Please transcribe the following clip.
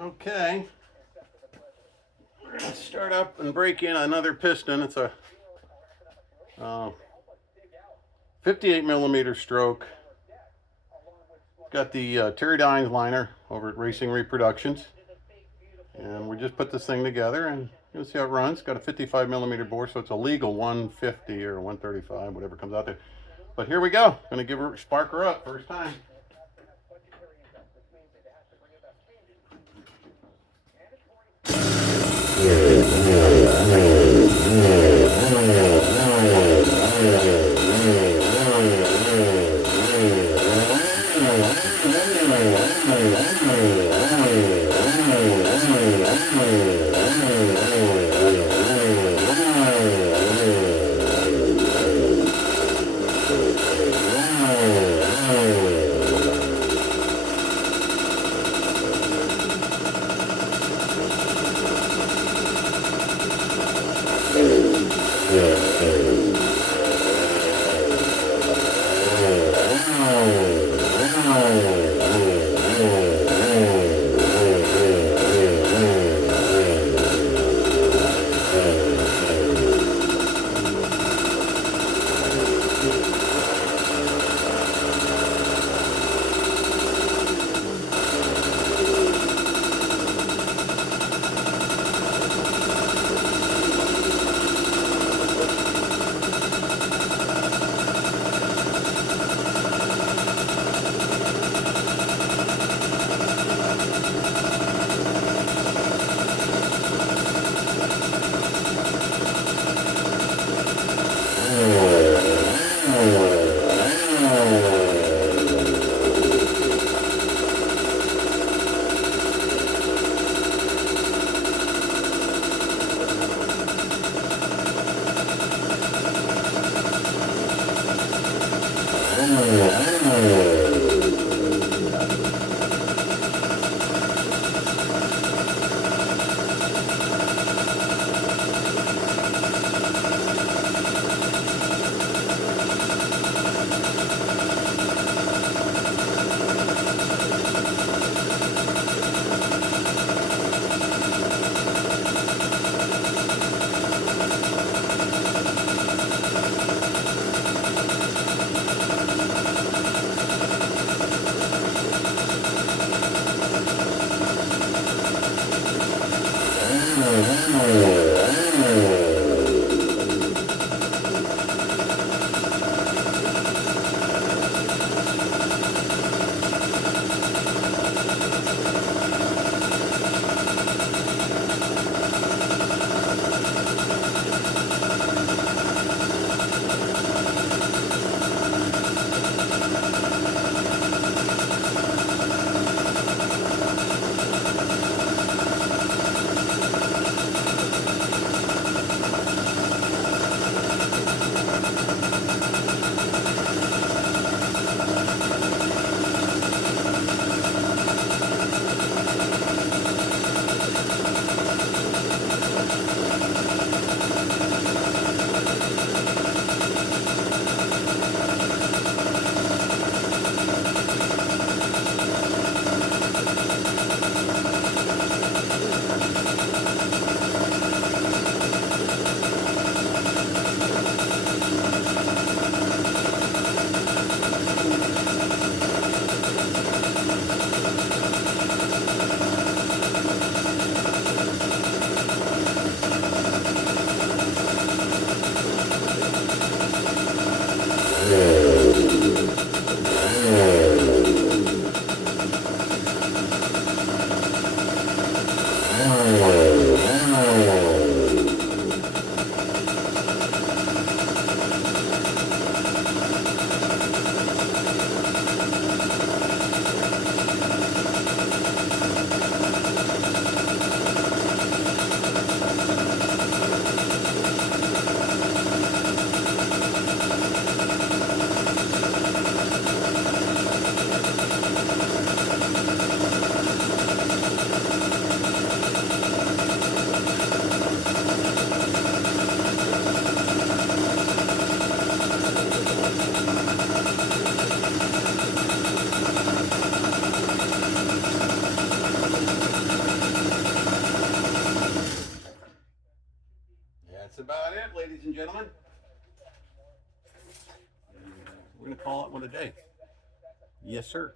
Okay, we're going to start up and break in another piston. It's a 58 millimeter stroke. Got the Terry Dines liner over at Racing Reproductions. And we just put this thing together and you'll see how it runs. Got a 55 millimeter bore, so it's a legal 150 or 135, whatever comes out there. But here we go. Gonna give her, spark her up first time. about it, ladies and gentlemen. We're going to call it one a day. Yes, sir.